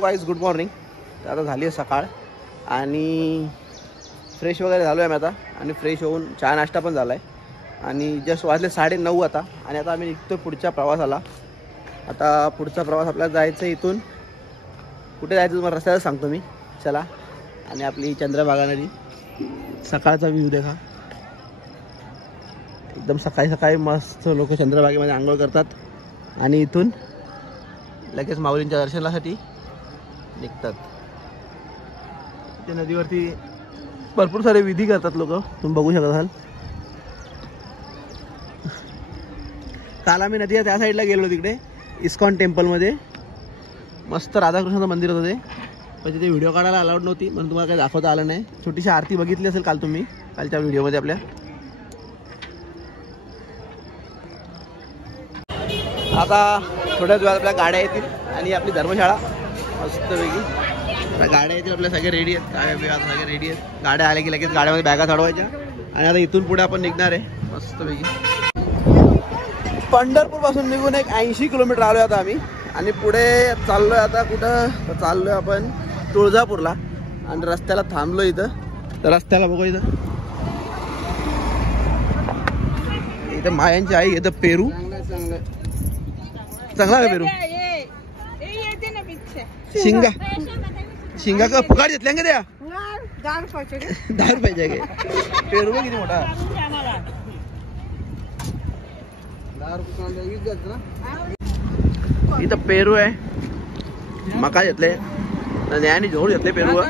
Guys, good morning. आता झाली आहे सकाळ आणि फ्रेश वगैरे झालो आहे आम्ही आता. आणि फ्रेश होऊन चहा नाश्ता पण झाला आहे आणि जस्ट वाजले 9:30 आता. आणि आता आम्ही निघतो पुढच्या प्रवासाला. आता पुढचा प्रवास आपल्याला जायचं आहे. इथून कुठे जायचं तुम्हाला रस्त्याला सांगतो मी. चला. आणि आपली चंद्रभागा नदी, सकाळचा व्ह्यू देखा. एकदम सकाळी सकाळी मस्त लोक चंद्रभागेमध्ये आंघोळ करतात आणि इथून लगेच माऊलींच्या दर्शनासाठी निघतात. त्या नदीवरती भरपूर सारे विधी करतात लोक, तुम्ही बघू शकत असाल. काल आम्ही नदीच्या त्या साईडला गेलो, तिकडे इस्कॉन टेम्पलमध्ये मस्त राधाकृष्णाचं मंदिर होतं ते, पण तिथे व्हिडिओ काढायला अलाउड नव्हती म्हणून तुम्हाला काही दाखवता आलं नाही. छोटीशी आरती बघितली असेल काल तुम्ही, कालच्या व्हिडिओमध्ये आपल्या. आता थोड्याच वेळात आपल्या गाड्या येतील आणि आपली धर्मशाळा मस्तपैकी. गाड्या येतील आपल्या, सगळे रेडी आहेत. गाड्या बिया सगळे रेडी आहेत. गाड्या आल्या की लगेच गाड्यामध्ये बॅगा चढवायच्या आणि आता इथून पुढे आपण निघणार आहे मस्तपैकी. पंढरपूर पासून निघून एक 80 किलोमीटर आलो आता आम्ही आणि पुढे चाललोय. आता कुठं चाललोय आपण? तुळजापूरला. आणि रस्त्याला थांबलो इथं. तर रस्त्याला बघू इथं मायांची आई. इथं पेरू चांगला आहे. पेरू शिंगा का फुकाट घेतल्या का त्या? 10 रुपयाचे काय? पेरू किती मोठा. इथं पेरू आहे. मका घेतले आणि जोड घेतले पेरू.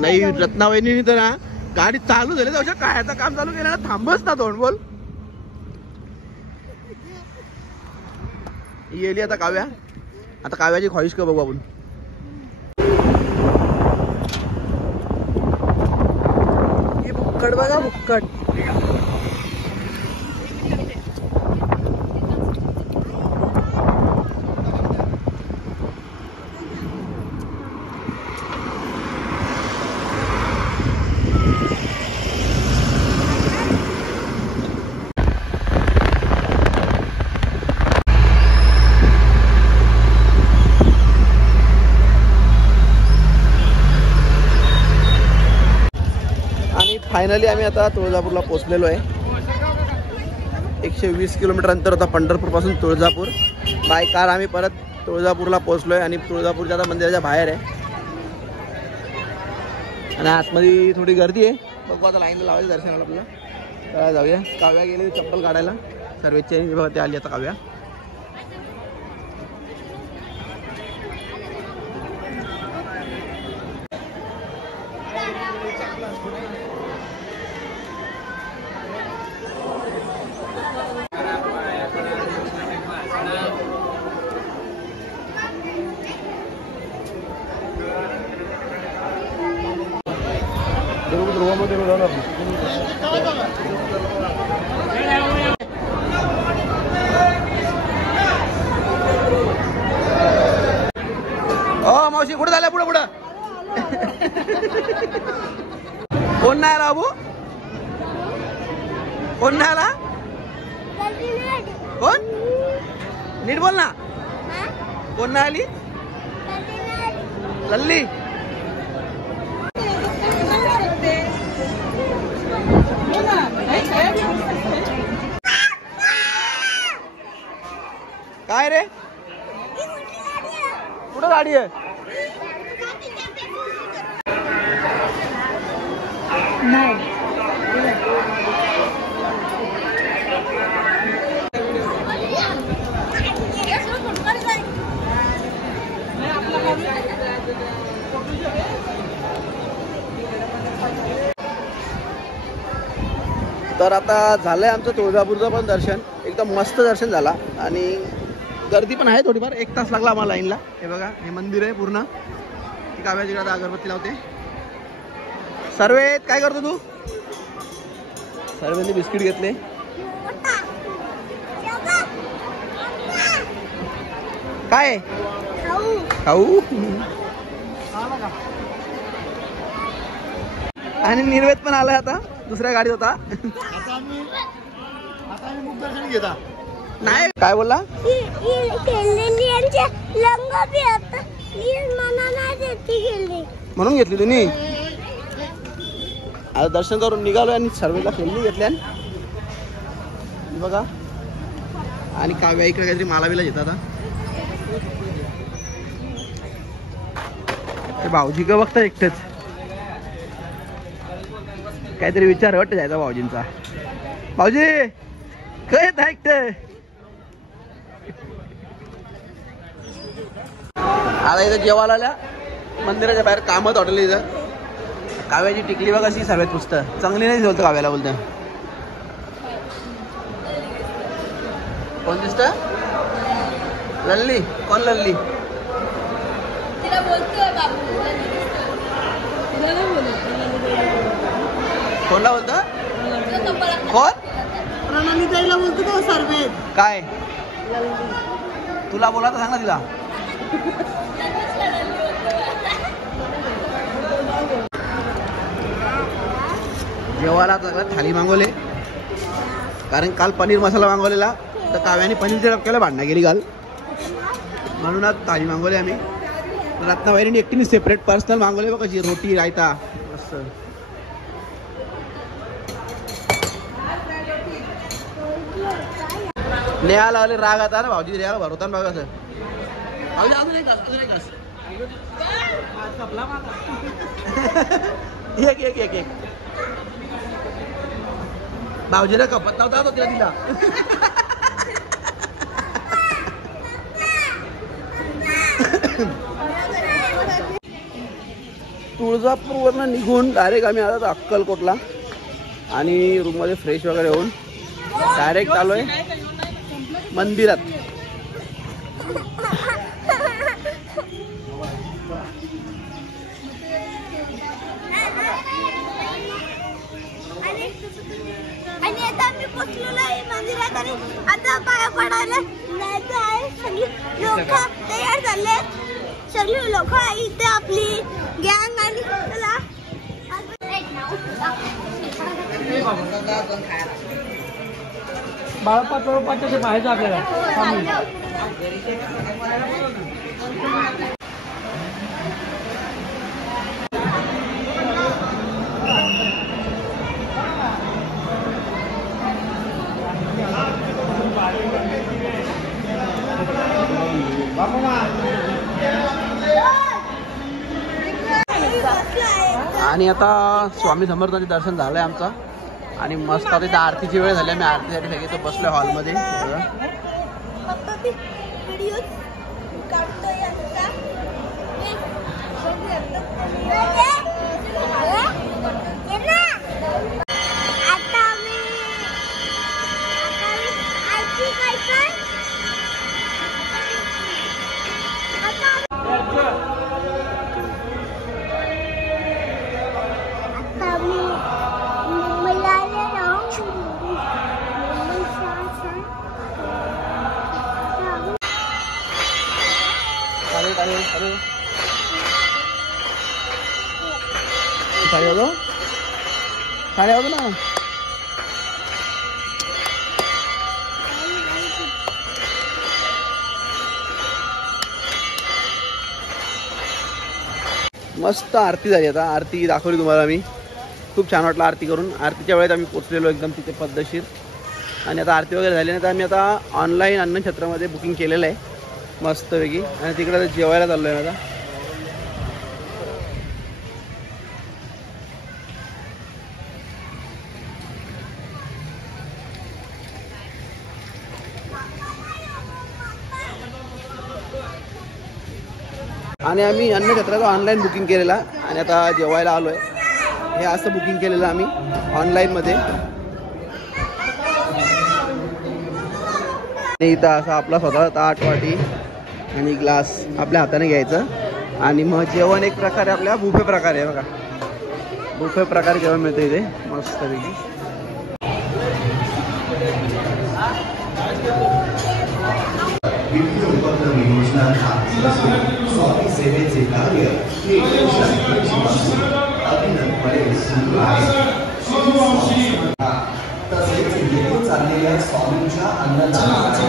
नाही रत्नावहिनी तर ना गाडी चालू झाली तर कायचं काम चालू केलं ना, थांबच ना तोंड बोल. येली आता काव्या. आता काव्याची ख्वाहिश का बघू आपण. बुक्कट बघा, बुक्कट. फायनली आम्ही आता तुळजापूरला पोहोचलेलो आहे. 120 किलोमीटर अंतर होता पंढरपूर पासून तुळजापूर. बाय कार आम्ही परत तुळजापूरला पोहोचलोय आणि तुळजापूरच्या आता मंदिराच्या बाहेर आहे. आणि आतमध्ये थोडी गर्दी आहे. बघू आता लाईनला लावायचं दर्शनाला आपल्याला. चला जाऊया. काव्या गेली चप्पल काढायला. सर्वेची बघा ते आली आता काव्या. मावशी कुठे झाल्या? पुढे पुढं कोण नाही आला? बाबू कोण नाही आला? कोण? नीट बोल ना. कोण नाही आली? लल्ली. काय रे? कुठं गाडी आहे? तर आता झालंय आमचं तुळजापूरचं पण दर्शन. एकदम मस्त दर्शन झाला आणि गर्दी पण आहे थोडीफार. 1 तास लागला आम्हाला लाईनला. हे बघा हे मंदिर आहे पूर्ण. काव्याची आता अगरबत्ती लावते. सर्वेत काय करतो तू? सर्वांनी बिस्किट घेतले. काय खाऊ? आणि निर्वेद पण आलाय आता. दुसऱ्या गाडीत होता. नाही काय बोलला? म्हणून घेतली तुम्ही. आता दर्शन करून निघालो आणि सर्वेला खेळणी घेतल्या बघा. आणि काव्या इकडे काहीतरी मालावीला घेतात. ते भाऊजी का बघता एकटेच, काहीतरी विचार वाटत जायचा भाऊजींचा. भाऊजी काय येत एकटे. आता इथं जेवायला आल्या मंदिराच्या बाहेर कामत हॉटेल. इथं काव्याची टिकली बघा अशी सर्वात पुस्तक चांगली नाही बोलतो काव्याला. बोलतं कोण दिसत लल्ली. कोण लल्ली. कोणला बोलतो कोण. प्रणालीताईला बोलतो तो सर्वे. काय तुला बोला तर सांग ना तिला. जेवायला थाली मागवले कारण काल पनीर मसाला मागवलेला तर काव्याने पनीरच्या डबक्याला भांडणा गेली काल म्हणून आज थाली मागवली आम्ही. रत्नाबाईने एकटीने सेपरेट पर्सनल मागवले बघ कशी रोटी रायता मस्त. नेहाला आले राग आता ना भाऊजी नेहाला भरवता बघा सर. एक एक एक एक भाऊजीला कपत नव्हता तो तिला दिला. तुळजापूरवरनं निघून डायरेक्ट आम्ही आलो अक्कलकोटला आणि रूममध्ये फ्रेश वगैरे होऊन डायरेक्ट आलोय मंदिरात. आणि आता आम्ही पोचलेलो आहे मंदिरात आणि आता पाया पडायला लोक तयार झाले. सगळे लोक इथे आपली गँग आणि चला बाळापाच्या बाहेर आपल्याला. आणि आता स्वामी समर्थांचे दर्शन झालंय आमचा आणि मस्त आता इथं आरतीची वेळ झाली. आम्ही आरतीसाठी सगळे तो बसलोय हॉलमध्ये. साडे होतो ना. मस्त आरती झाली. आता आरती दाखवली तुम्हाला मी. खूप छान वाटलं आरती करून. आरतीच्या वेळेत आम्ही पोचलेलो एकदम तिथे पद्धतशीर. आणि आता आरती वगैरे झाली ना तर आम्ही आता ऑनलाईन अन्नछत्रामध्ये बुकिंग केलेलं आहे मस्तपैकी आणि तिकडे जेवायला चाललो आहे आता. आणि आम्ही अन्नछत्राचं ऑनलाईन बुकिंग केलेला आणि आता जेवायला आलो आहे. हे असं बुकिंग केलेलं आम्ही ऑनलाईनमध्ये. इथं असं आपला स्वतः ताट वाटी आणि ग्लास आपल्या हाताने घ्यायचं आणि मग जेवण एक प्रकारे आपल्या बुफे प्रकारे आहे बघा. बुफे प्रकारे जेवण मिळतं इथे मस्तपैकी. स्वामी सेवेचे कार्य तसेच येथे चाललेल्या स्वामींच्या अन्नदानासाठी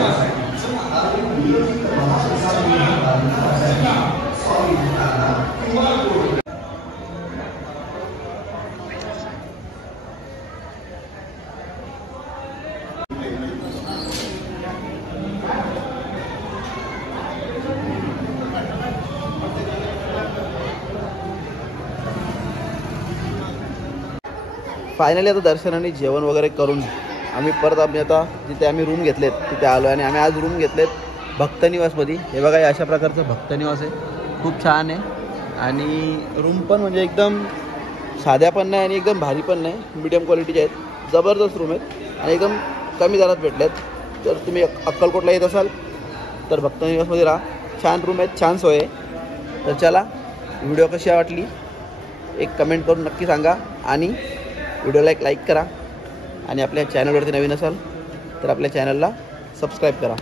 फायनली आता दर्शन आणि जेवण वगैरे करून आम्ही आता जिथे आम्ही रूम घेतलेत तिथे आलो आणि आम्ही आज रूम घेतलेत भक्त निवासमध्ये. हे बघा, अशा प्रकारचं भक्त निवास आहे, खूप छान आहे आणि रूम पण म्हणजे एकदम साध्या पण नाही आणि एकदम भारी पण नाही, मीडियम क्वालिटीचे आहेत, जबरदस्त रूम आहेत आणि एकदम कमी दरात भेटल्यात. जर तुम्ही अक्कलकोटला येत असाल तर भक्त निवासमध्ये राहा, छान रूम आहेत, छान सोय आहे. तर चला, व्हिडिओ कशी वाटली एक कमेंट करून नक्की सांगा आणि व्हिडिओला एक लाईक करा आणि आपल्या चॅनलवरती नवीन असाल तर आपल्या चॅनलला सबस्क्राईब करा.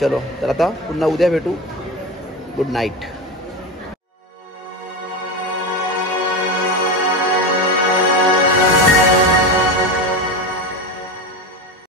चलो, तर आता पुन्हा उद्या भेटू. Good night.